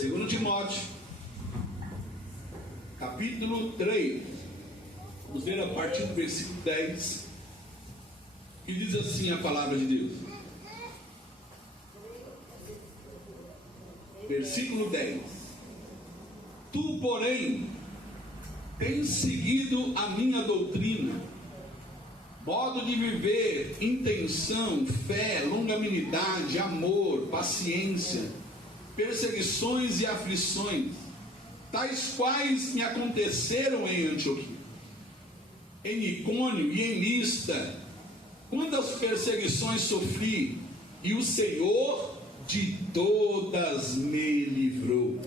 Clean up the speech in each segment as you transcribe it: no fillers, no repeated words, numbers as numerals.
2 Timóteo, capítulo 3, vamos ver a partir do versículo 10, que diz assim a palavra de Deus. Versículo 10: Tu, porém, tens seguido a minha doutrina, modo de viver, intenção, fé, longanimidade, amor, paciência, perseguições e aflições, tais quais me aconteceram em Antioquia, em Icônio e em Lista. Quantas perseguições sofri, e o Senhor de todas me livrou.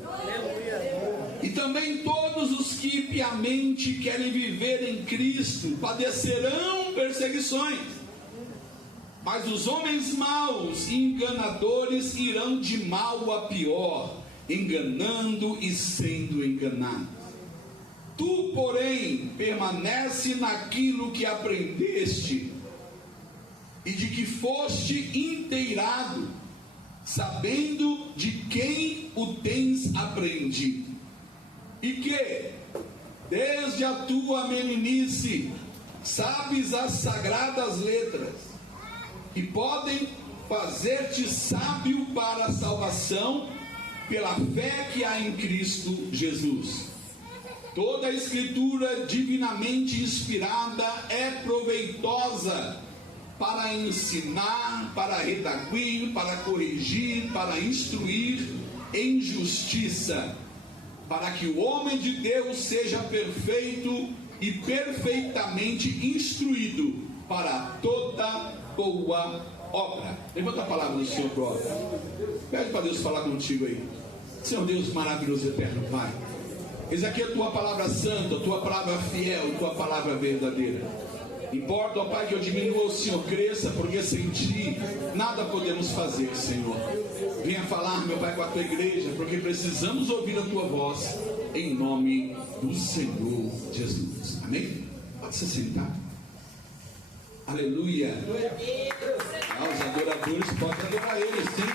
E também todos os que piamente querem viver em Cristo padecerão perseguições, mas os homens maus e enganadores irão de mal a pior, enganando e sendo enganados. Tu, porém, permanece naquilo que aprendeste e de que foste inteirado, sabendo de quem o tens aprendido, e que, desde a tua meninice, sabes as sagradas letras, que podem fazer-te sábio para a salvação, pela fé que há em Cristo Jesus. Toda a Escritura divinamente inspirada é proveitosa para ensinar, para redarguir, para corrigir, para instruir em justiça, para que o homem de Deus seja perfeito e perfeitamente instruído para toda boa obra. Levanta a palavra do Senhor para obra. Pede para Deus falar contigo aí. Senhor Deus maravilhoso e eterno Pai, eis aqui a tua palavra santa, a tua palavra fiel, a tua palavra verdadeira. Importa, ó Pai, que eu diminua, o Senhor cresça, porque sem Ti nada podemos fazer, Senhor. Venha falar, meu Pai, com a Tua igreja, porque precisamos ouvir a Tua voz, em nome do Senhor Jesus. Amém? Pode se sentar. Aleluia. Os adoradores podem adorar Ele, sim.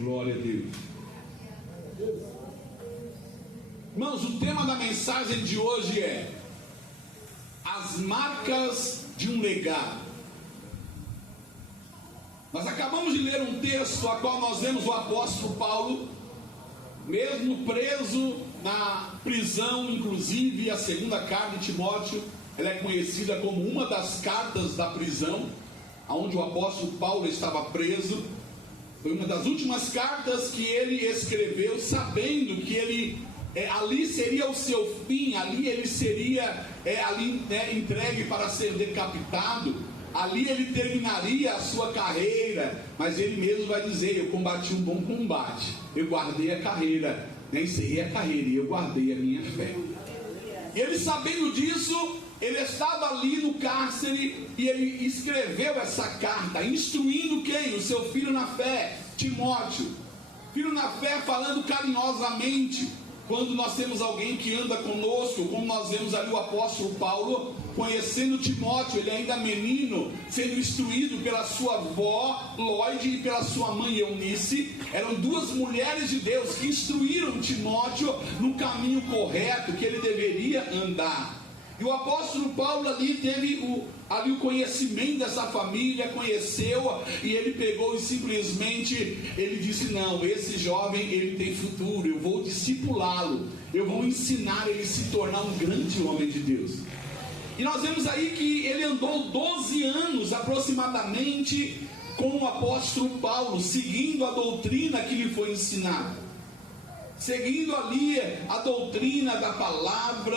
Glória a Deus. Irmãos, o tema da mensagem de hoje é as marcas de um legado. Nós acabamos de ler um texto a qual nós vemos o apóstolo Paulo, mesmo preso na prisão, inclusive a segunda carta de Timóteo, ela é conhecida como uma das cartas da prisão, onde o apóstolo Paulo estava preso. Foi uma das últimas cartas que ele escreveu, sabendo que ele ali seria o seu fim, ali ele seria entregue para ser decapitado, ali ele terminaria a sua carreira, mas ele mesmo vai dizer: eu combati um bom combate, eu guardei a carreira, encerrei a carreira e eu guardei a minha fé. E ele, sabendo disso, ele estava ali no cárcere e ele escreveu essa carta, instruindo quem? O seu filho na fé, Timóteo. Filho na fé, falando carinhosamente. Quando nós temos alguém que anda conosco, como nós vemos ali o apóstolo Paulo, conhecendo Timóteo, ele ainda menino, sendo instruído pela sua avó Lóide e pela sua mãe Eunice. Eram duas mulheres de Deus que instruíram Timóteo no caminho correto que ele deveria andar. E o apóstolo Paulo ali teve o conhecimento dessa família, conheceu, e ele pegou e simplesmente, ele disse: não, esse jovem, ele tem futuro, eu vou discipulá-lo, eu vou ensinar ele a se tornar um grande homem de Deus. E nós vemos aí que ele andou 12 anos aproximadamente com o apóstolo Paulo, seguindo a doutrina que lhe foi ensinada, seguindo ali a doutrina da palavra,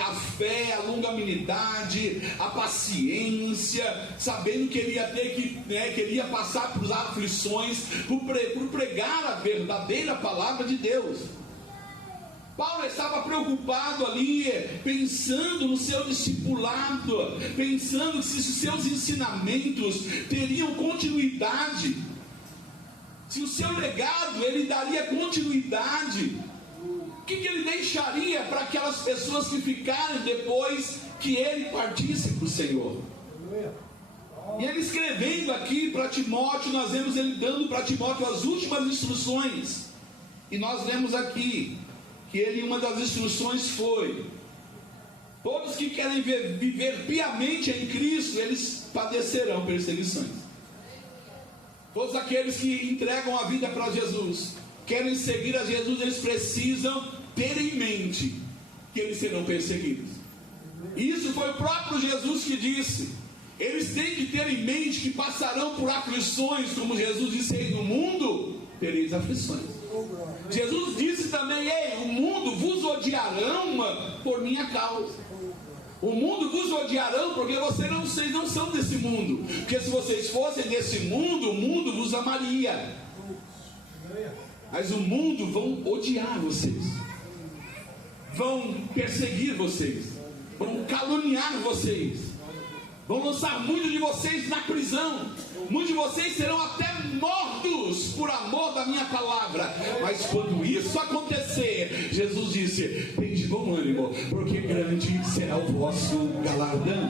a fé, a longanimidade, a paciência, sabendo que ele ia ter que ele ia passar por aflições, por pregar a verdadeira palavra de Deus. Paulo estava preocupado ali, pensando no seu discipulado, pensando se os seus ensinamentos teriam continuidade, se o seu legado ele daria continuidade. que ele deixaria para aquelas pessoas que ficaram depois que ele partisse para o Senhor? E ele escrevendo aqui para Timóteo, nós vemos ele dando para Timóteo as últimas instruções. E nós lemos aqui que uma das instruções foi: todos que querem viver piamente em Cristo, eles padecerão perseguições. Todos aqueles que entregam a vida para Jesus, querem seguir a Jesus, eles precisam ter em mente que eles serão perseguidos. Isso foi o próprio Jesus que disse. Eles têm que ter em mente que passarão por aflições, como Jesus disse aí: no mundo tereis aflições. Jesus disse também: ei, o mundo vos odiarão por minha causa. O mundo vos odiarão porque vocês não são desse mundo. Porque se vocês fossem desse mundo, o mundo vos amaria. Mas o mundo vão odiar vocês, vão perseguir vocês, vão caluniar vocês, vão lançar muitos de vocês na prisão. Muitos de vocês serão até mortos por amor da minha palavra. Mas quando isso acontecer, Jesus disse: tem de bom ânimo, porque grande será o vosso galardão.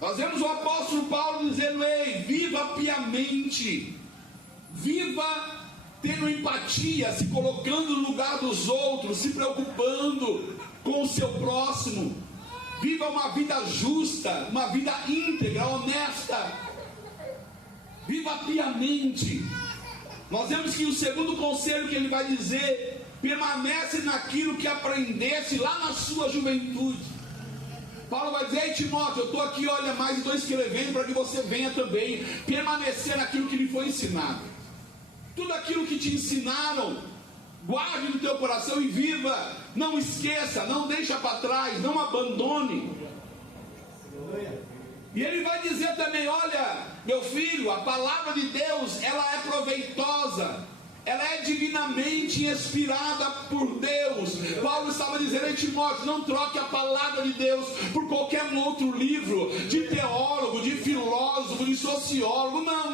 Nós vemos o apóstolo Paulo dizendo: ei, viva piamente, viva tendo empatia, se colocando no lugar dos outros, se preocupando com o seu próximo. Viva uma vida justa, uma vida íntegra, honesta. Viva piamente. Nós vemos que o segundo conselho que ele vai dizer: permanece naquilo que aprendeste lá na sua juventude. Paulo vai dizer: ei, Timóteo, eu estou aqui, olha, mas estou escrevendo para que você venha também permanecer naquilo que lhe foi ensinado. Tudo aquilo que te ensinaram, guarde no teu coração e viva. Não esqueça, não deixa para trás, não abandone. E ele vai dizer também: olha, meu filho, a palavra de Deus, ela é proveitosa, ela é divinamente inspirada por Deus. Paulo estava dizendo a Timóteo: não troque a palavra de Deus por qualquer outro livro de teólogo, de filósofo, de sociólogo. Não,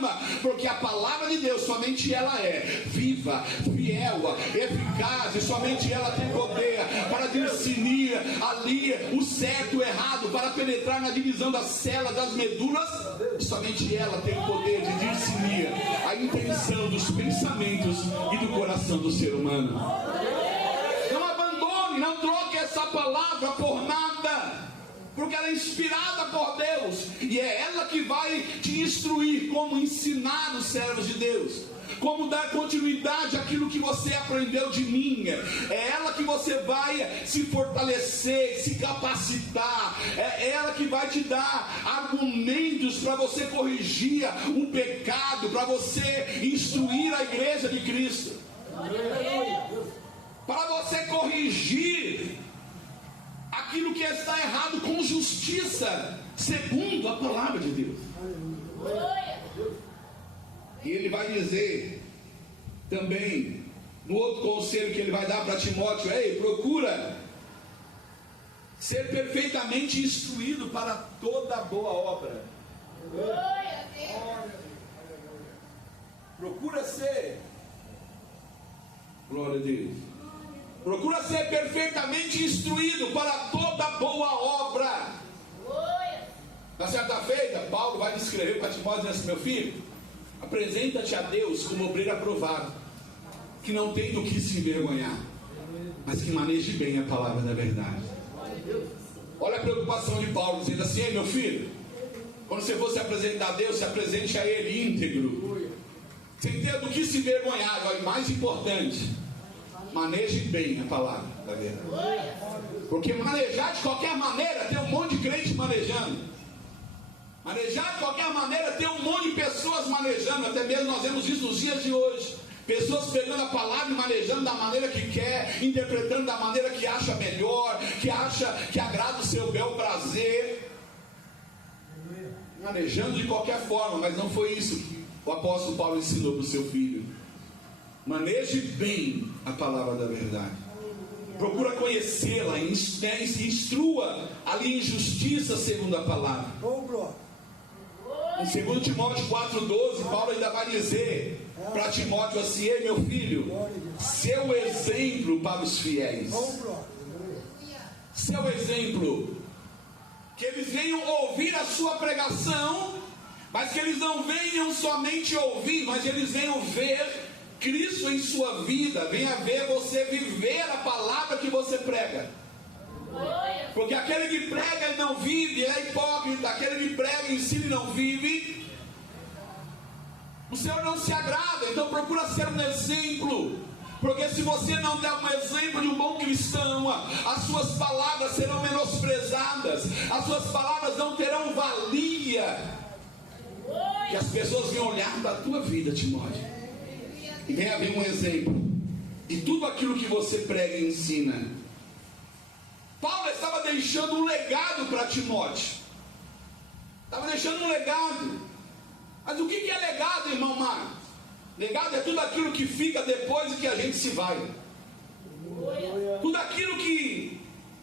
porque a palavra de Deus, somente ela é viva, fiel, eficaz, e somente ela tem poder para discernir ali o certo e o errado, para penetrar na divisão das células, das medulas. E somente ela tem o poder de discernir a intenção dos pensamentos e do coração do ser humano. Não abandone, não troque essa palavra por nada, porque ela é inspirada por Deus, e é ela que vai te instruir como ensinar os servos de Deus, como dar continuidade àquilo que você aprendeu de mim. É ela que você vai se fortalecer, se capacitar. É ela que vai te dar argumentos para você corrigir o pecado, para você instruir a igreja de Cristo, para você corrigir aquilo que está errado com justiça, segundo a palavra de Deus. E ele vai dizer também, no outro conselho que ele vai dar para Timóteo: ei, procura ser perfeitamente instruído para toda boa obra. Procura ser, glória a Deus, procura ser perfeitamente instruído para toda boa obra. Na certa feita, Paulo vai descrever para Timóteo assim: meu filho, apresenta-te a Deus como obreiro aprovado, que não tem do que se envergonhar, mas que maneje bem a palavra da verdade. Olha a preocupação de Paulo, dizendo assim: ei, meu filho, quando você for se apresentar a Deus, se apresente a Ele íntegro, sem ter do que se envergonhar. Olha, mais importante, maneje bem a palavra da verdade, porque manejar de qualquer maneira, tem um monte de crente manejando. Manejar de qualquer maneira, tem um monte de pessoas manejando. Até mesmo nós vemos isso nos dias de hoje, pessoas pegando a palavra e manejando da maneira que quer, interpretando da maneira que acha melhor, que acha que agrada o seu bel prazer, manejando de qualquer forma. Mas não foi isso que o apóstolo Paulo ensinou para o seu filho. Maneje bem a palavra da verdade, procura conhecê-la, instrua ali em justiça segundo a palavra. Em 2 Timóteo 4,12, Paulo ainda vai dizer: para Timóteo assim: ei, meu filho, seu exemplo para os fiéis, seu exemplo, que eles venham ouvir a sua pregação, mas que eles não venham somente ouvir, mas eles venham ver Cristo em sua vida, venha ver você viver a palavra que você prega. Porque aquele que prega e não vive é hipócrita, aquele que prega e ensina e não vive, o Senhor não se agrada. Então procura ser um exemplo, porque se você não der um exemplo de um bom cristão, as suas palavras serão menosprezadas, as suas palavras não terão valia, e as pessoas vão olhar para a tua vida, Timóteo, e vem haver um exemplo de tudo aquilo que você prega e ensina. Paulo estava deixando um legado para Timóteo, estava deixando um legado. Mas o que é legado, irmão Marcos? Legado é tudo aquilo que fica depois que a gente se vai, tudo aquilo que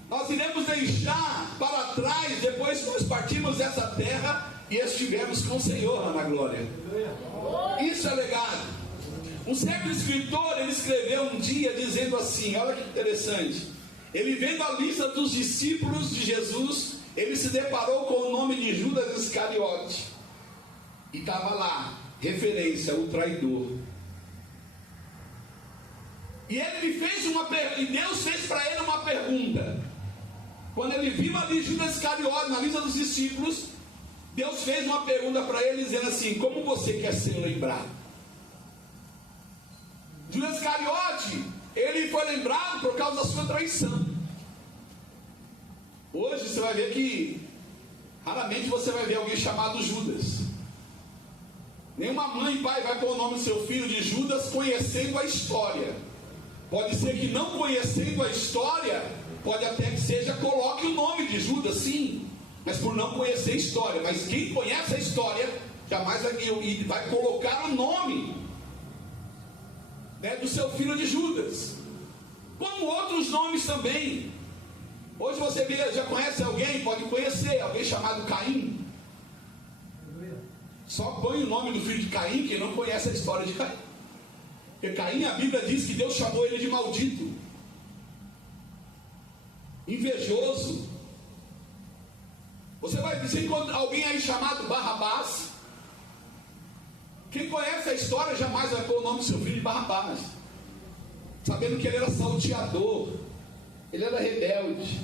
nós iremos deixar para trás depois que nós partimos dessa terra e estivermos com o Senhor lá na glória. Isso é legado. Um certo escritor, ele escreveu um dia dizendo assim, olha que interessante, ele vendo a lista dos discípulos de Jesus, ele se deparou com o nome de Judas Iscariote, e estava lá, referência, o traidor. E ele fez e Deus fez para ele uma pergunta. Quando ele viu ali Judas Iscariote na lista dos discípulos, Deus fez uma pergunta para ele, dizendo assim: como você quer ser lembrado? Judas Iscariote, ele foi lembrado por causa da sua traição. Hoje você vai ver que raramente você vai ver alguém chamado Judas. Nenhuma mãe e pai vai pôr o nome do seu filho de Judas conhecendo a história. Pode ser que não conhecendo a história, pode até que seja, coloque o nome de Judas, sim, mas por não conhecer a história. Mas quem conhece a história, jamais vai colocar o nome, né, do seu filho de Judas. Como outros nomes também. Hoje você já conhece alguém, pode conhecer alguém chamado Caim. Só põe o nome do filho de Caim quem não conhece a história de Caim. Porque Caim, a Bíblia diz que Deus chamou ele de maldito, invejoso. Você vai encontrar alguém aí chamado Barrabás. Quem conhece a história jamais vai pôr o nome do seu filho de Barrabás, sabendo que ele era salteador, ele era rebelde.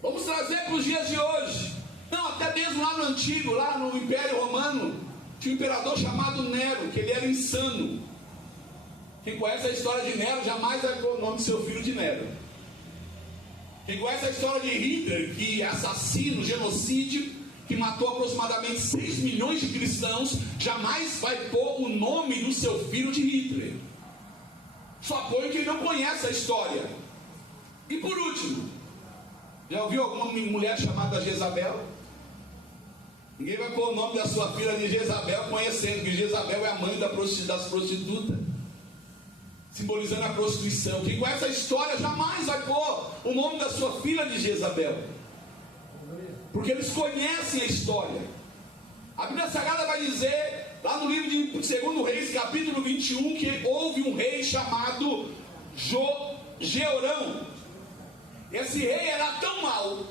Vamos trazer para os dias de hoje. Não, até mesmo lá no antigo, lá no Império Romano, tinha um imperador chamado Nero, que ele era insano. Quem conhece a história de Nero jamais vai pôr o nome do seu filho de Nero. Quem conhece a história de Hitler, que é assassino, genocídio, que matou aproximadamente 6 milhões de cristãos, jamais vai pôr o nome do seu filho de Hitler. Só põe quem não conhece a história. E por último, já ouviu alguma mulher chamada Jezabel? Ninguém vai pôr o nome da sua filha de Jezabel, conhecendo que Jezabel é a mãe das prostitutas, simbolizando a prostituição. Quem conhece a história jamais vai pôr o nome da sua filha de Jezabel, porque eles conhecem a história. A Bíblia Sagrada vai dizer, lá no livro de 2 Reis, capítulo 21, que houve um rei chamado Jeorão. Esse rei era tão mau,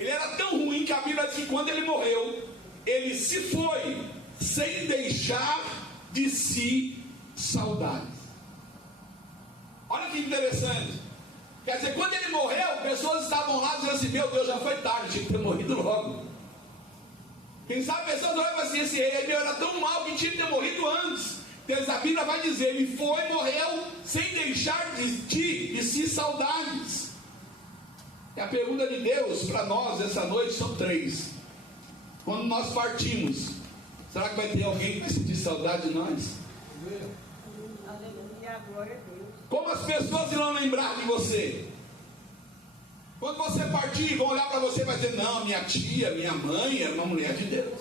ele era tão ruim, que a Bíblia diz que quando ele morreu, ele se foi sem deixar de si saudades. Olha que interessante. Quer dizer, quando ele morreu, pessoas estavam lá dizendo assim: meu Deus, já foi tarde, tinha que ter morrido logo. Quem sabe pessoas olham assim: esse rei era tão mau que tinha que ter morrido antes. Então a Bíblia vai dizer: ele foi, morreu sem deixar de si saudades. E a pergunta de Deus para nós essa noite são 3. Quando nós partimos, será que vai ter alguém que vai sentir saudade de nós? Aleluia, glória a Deus. Como as pessoas irão lembrar de você? Quando você partir, vão olhar para você e vai dizer: não, minha tia, minha mãe era uma mulher de Deus,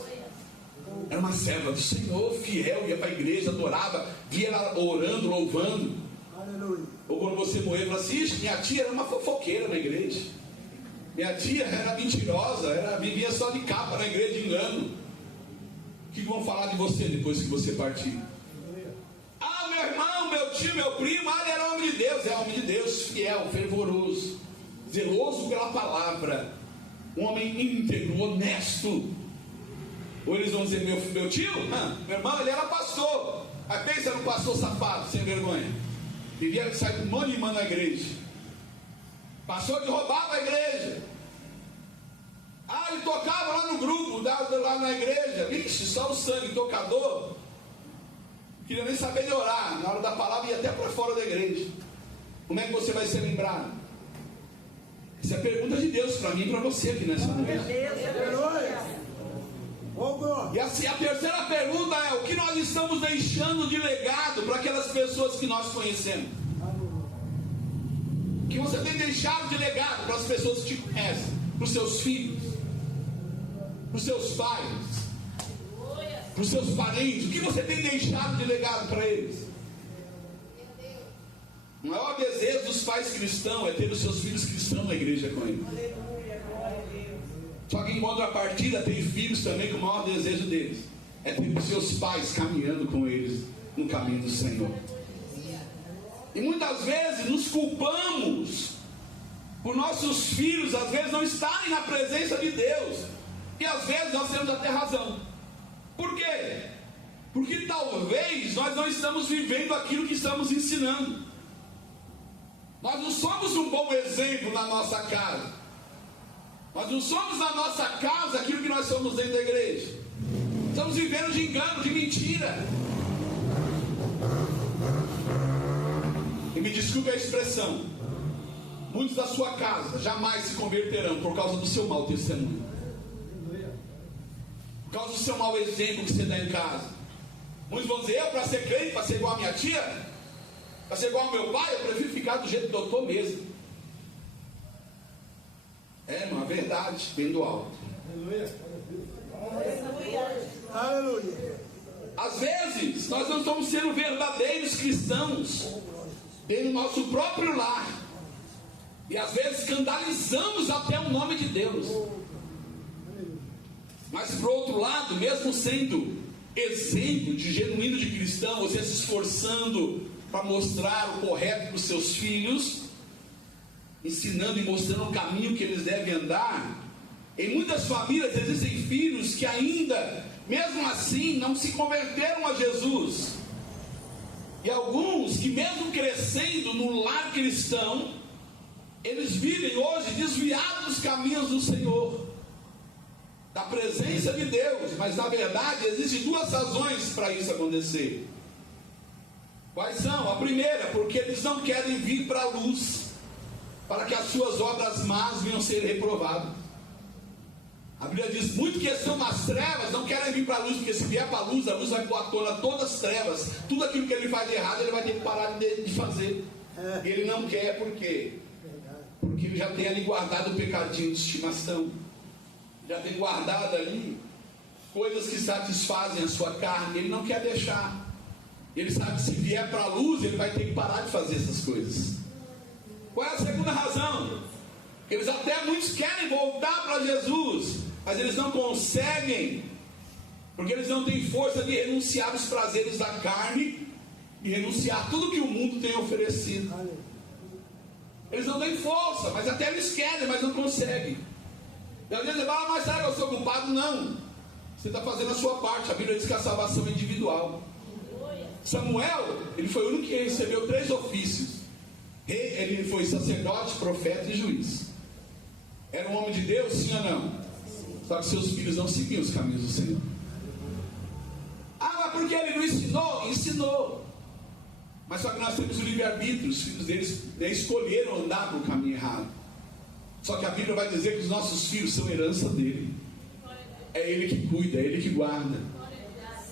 era uma serva do Senhor, fiel, ia para a igreja, adorava, via ela orando, louvando. Aleluia. Ou quando você morrer, fala assim: minha tia era uma fofoqueira na igreja, minha tia era mentirosa, vivia só de capa na igreja, de engano. que vão falar de você depois que você partir? Ah, meu irmão, meu tio, meu primo, ele era homem de Deus. É homem de Deus, fiel, fervoroso, zeloso pela palavra, um homem íntegro, honesto. Ou eles vão dizer, meu tio, meu irmão, ele era pastor. Aí pensa no pastor safado, sem vergonha. Vivia sair com mano e mano na igreja. Pastor que roubava a igreja. Ah, ele tocava lá no grupo, lá na igreja. Vixe, só o sangue, tocador. Não queria nem saber de orar. Na hora da palavra ia até para fora da igreja. Como é que você vai ser lembrado? Essa é a pergunta de Deus para mim e para você aqui nessa noite. E assim, a terceira pergunta é: o que nós estamos deixando de legado para aquelas pessoas que nós conhecemos? O que você tem deixado de legado para as pessoas que te conhecem? Para os seus filhos? Para os seus pais? Para os seus parentes? O que você tem deixado de legado para eles? O maior desejo dos pais cristãos é ter os seus filhos cristãos na igreja com eles. Só que em contrapartida tem filhos também que o maior desejo deles é ter os seus pais caminhando com eles no caminho do Senhor. E muitas vezes nos culpamos por nossos filhos às vezes não estarem na presença de Deus. E às vezes nós temos até razão. Por quê? Porque talvez nós não estamos vivendo aquilo que estamos ensinando. Nós não somos um bom exemplo na nossa casa. Nós não somos na nossa casa aquilo que nós somos dentro da igreja. Estamos vivendo de engano, de mentira. E me desculpe a expressão, muitos da sua casa jamais se converterão por causa do seu mau testemunho, por causa do seu mau exemplo que você dá em casa. Muitos vão dizer: eu, para ser crente, para ser igual a minha tia, para ser igual ao meu pai, eu prefiro ficar do jeito que eu estou mesmo. É uma verdade, bem do alto. Aleluia. Às vezes nós não estamos sendo verdadeiros cristãos dentro do nosso próprio lar, e às vezes escandalizamos até o nome de Deus. Mas por outro lado, mesmo sendo exemplo de genuíno de cristão, você se esforçando para mostrar o correto para os seus filhos, ensinando e mostrando o caminho que eles devem andar, em muitas famílias existem filhos que ainda, mesmo assim, não se converteram a Jesus. E alguns que mesmo crescendo no lar cristão, eles vivem hoje desviados dos caminhos do Senhor, da presença de Deus. Mas na verdade existem duas razões para isso acontecer. Quais são? A primeira, porque eles não querem vir para a luz, para que as suas obras más venham ser reprovadas. A Bíblia diz: muitos que estão nas trevas não querem vir para a luz, porque se vier para a luz vai pôr à tona todas as trevas. Tudo aquilo que ele faz de errado, ele vai ter que parar de fazer. E ele não quer, por quê? Porque ele já tem ali guardado o pecadinho de estimação, já tem guardado ali coisas que satisfazem a sua carne. Ele não quer deixar. Ele sabe que se vier para a luz, ele vai ter que parar de fazer essas coisas. Qual é a segunda razão? Eles até muitos querem voltar para Jesus, mas eles não conseguem, porque eles não têm força de renunciar os prazeres da carne e renunciar tudo que o mundo tem oferecido. Eles não têm força, mas até eles querem, mas não conseguem. E às vezes ele fala: mas será que eu sou culpado? Não, você está fazendo a sua parte. A Bíblia diz que a salvação é individual. Samuel, ele foi o único que recebeu 3 ofícios. Ele foi sacerdote, profeta e juiz. Era um homem de Deus, sim ou não? Só que seus filhos não seguiam os caminhos do Senhor. Ah, mas porque ele não ensinou? Ensinou. Mas só que nós temos o livre-arbítrio. Os filhos deles escolheram andar para o caminho errado. Só que a Bíblia vai dizer que os nossos filhos são herança dele. É ele que cuida, é ele que guarda.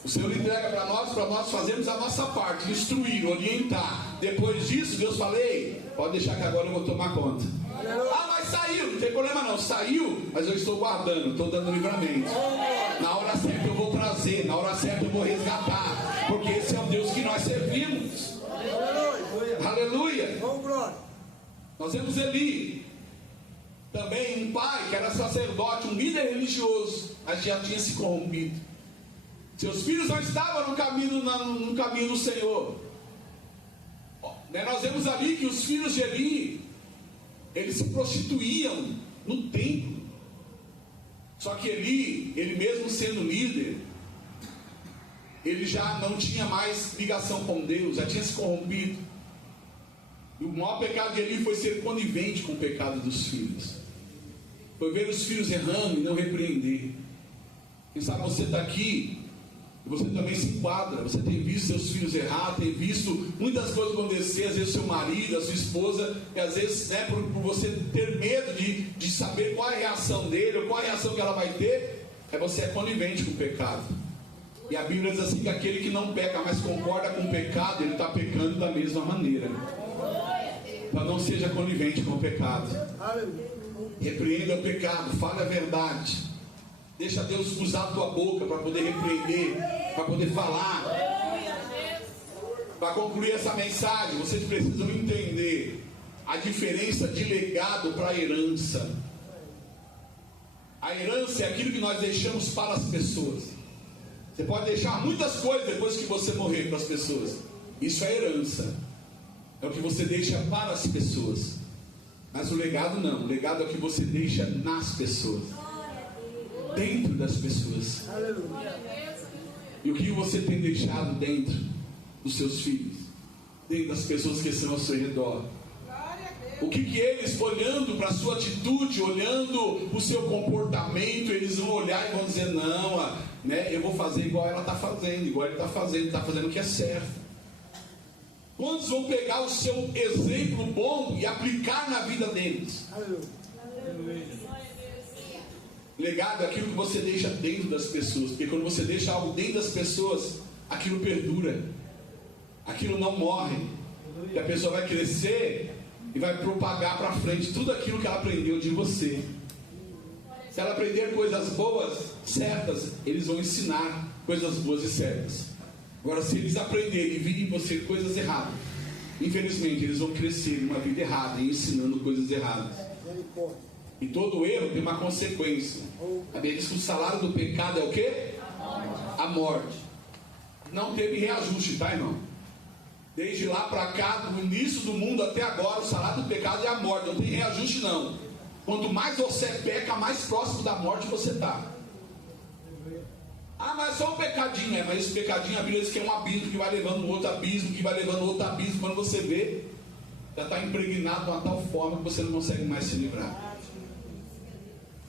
O Senhor entrega para nós fazermos a nossa parte, instruir, orientar. Depois disso, Deus fala: ei, pode deixar que agora eu vou tomar conta. Ah, mas saiu, não tem problema não, saiu, mas eu estou guardando, estou dando livramento. Na hora certa eu vou trazer, na hora certa eu vou resgatar, porque esse é o Deus que nós servimos. Aleluia. Nós vemos Eli, também um pai que era sacerdote, um líder religioso, mas já tinha se corrompido. Seus filhos não estavam no caminho do Senhor. Nós vemos ali que os filhos de Eli, eles se prostituíam no templo. Só que Eli, ele mesmo sendo líder, ele já não tinha mais ligação com Deus, já tinha se corrompido. E o maior pecado de Eli foi ser conivente com o pecado dos filhos. Foi ver os filhos errando e não repreender. Quem sabe você está aqui e você também se enquadra. Você tem visto seus filhos errar, tem visto muitas coisas acontecer. Às vezes seu marido, a sua esposa, e às vezes por você ter medo de saber qual é a reação dele, ou qual é a reação que ela vai ter, você é conivente com o pecado. E a Bíblia diz assim, que aquele que não peca, mas concorda com o pecado, ele está pecando da mesma maneira. Então não seja conivente com o pecado. Repreenda o pecado, fale a verdade. Deixa Deus usar a tua boca para poder repreender, para poder falar. Para concluir essa mensagem, vocês precisam entender a diferença de legado para a herança. A herança é aquilo que nós deixamos para as pessoas. Você pode deixar muitas coisas depois que você morrer para as pessoas. Isso é herança. É o que você deixa para as pessoas. Mas o legado não. O legado é o que você deixa nas pessoas. Dentro das pessoas. E o que você tem deixado dentro dos seus filhos? Dentro das pessoas que estão ao seu redor? O que eles, olhando para a sua atitude, olhando para o seu comportamento, eles vão olhar e vão dizer, não, eu vou fazer igual ela está fazendo, igual ele está fazendo o que é certo. Quantos vão pegar o seu exemplo bom e aplicar na vida deles? Legado é aquilo que você deixa dentro das pessoas, porque quando você deixa algo dentro das pessoas, aquilo perdura, aquilo não morre, e a pessoa vai crescer e vai propagar para frente tudo aquilo que ela aprendeu de você. Se ela aprender coisas boas, certas, eles vão ensinar coisas boas e certas. Agora, se eles aprenderem e virem você coisas erradas, infelizmente eles vão crescer numa vida errada e ensinando coisas erradas. E todo erro tem uma consequência. A Bíblia diz que o salário do pecado é o quê? A morte. Não teve reajuste, tá, irmão? Desde lá para cá, do início do mundo até agora, o salário do pecado é a morte. Não tem reajuste, não. Quanto mais você peca, mais próximo da morte você está. Mas só um pecadinho. Mas esse pecadinho, a Bíblia diz que é um abismo que vai levando outro abismo, que vai levando outro abismo. Quando você vê, já está impregnado de uma tal forma que você não consegue mais se livrar.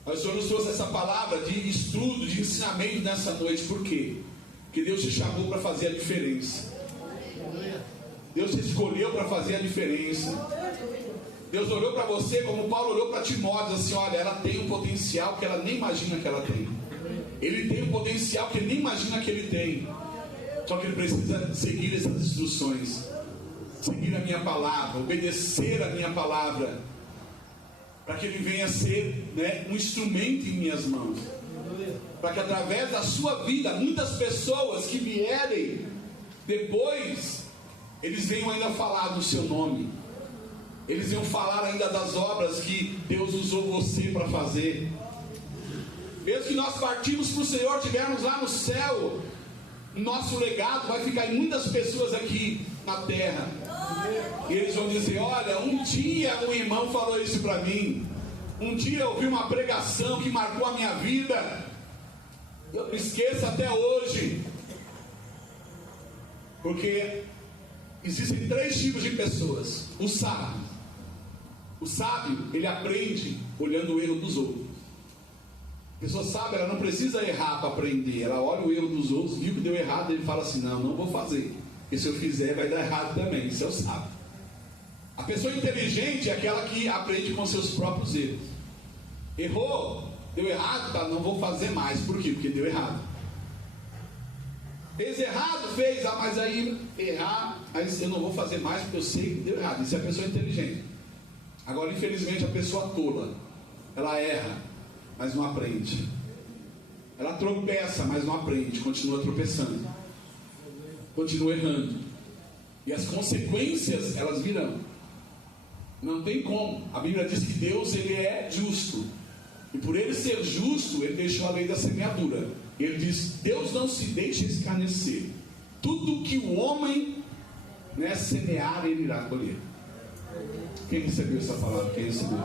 O Senhor nos trouxe essa palavra de estudo, de ensinamento nessa noite. Por quê? Porque Deus te chamou para fazer a diferença. Deus te escolheu para fazer a diferença. Deus olhou para você como Paulo olhou para Timóteo, assim, olha, ela tem um potencial que ela nem imagina que ela tem. Ele tem um potencial que ele nem imagina que ele tem. Só que ele precisa seguir essas instruções, seguir a minha palavra, obedecer a minha palavra, para que ele venha ser um instrumento em minhas mãos, para que através da sua vida, muitas pessoas que vierem depois, eles venham ainda falar do seu nome, eles venham falar ainda das obras que Deus usou você para fazer. Mesmo que nós partimos para o Senhor, estivermos lá no céu, nosso legado vai ficar em muitas pessoas aqui na terra. E eles vão dizer, olha, um dia um irmão falou isso para mim, um dia eu ouvi uma pregação que marcou a minha vida, eu não esqueço até hoje. Porque existem 3 tipos de pessoas. O sábio, ele aprende olhando o erro dos outros. A pessoa sábia, ela não precisa errar para aprender. Ela olha o erro dos outros, viu que deu errado, ele fala assim, não vou fazer, porque se eu fizer vai dar errado também. Isso é o sábio. A pessoa inteligente é aquela que aprende com seus próprios erros. Errou, deu errado, tá, não vou fazer mais. Por quê? Porque deu errado. Fez errado, fez, mas aí errar, mas eu não vou fazer mais porque eu sei que deu errado. Isso é a pessoa inteligente. Agora, infelizmente, a pessoa tola, ela erra, mas não aprende. Ela tropeça, mas não aprende, continua tropeçando, continua errando, e as consequências, elas virão. Não tem como. A Bíblia diz que Deus, ele é justo, e por ele ser justo, ele deixou a lei da semeadura. Ele diz: Deus não se deixa escarnecer. Tudo que o homem, semear, ele irá colher. Quem recebeu essa palavra? Quem recebeu?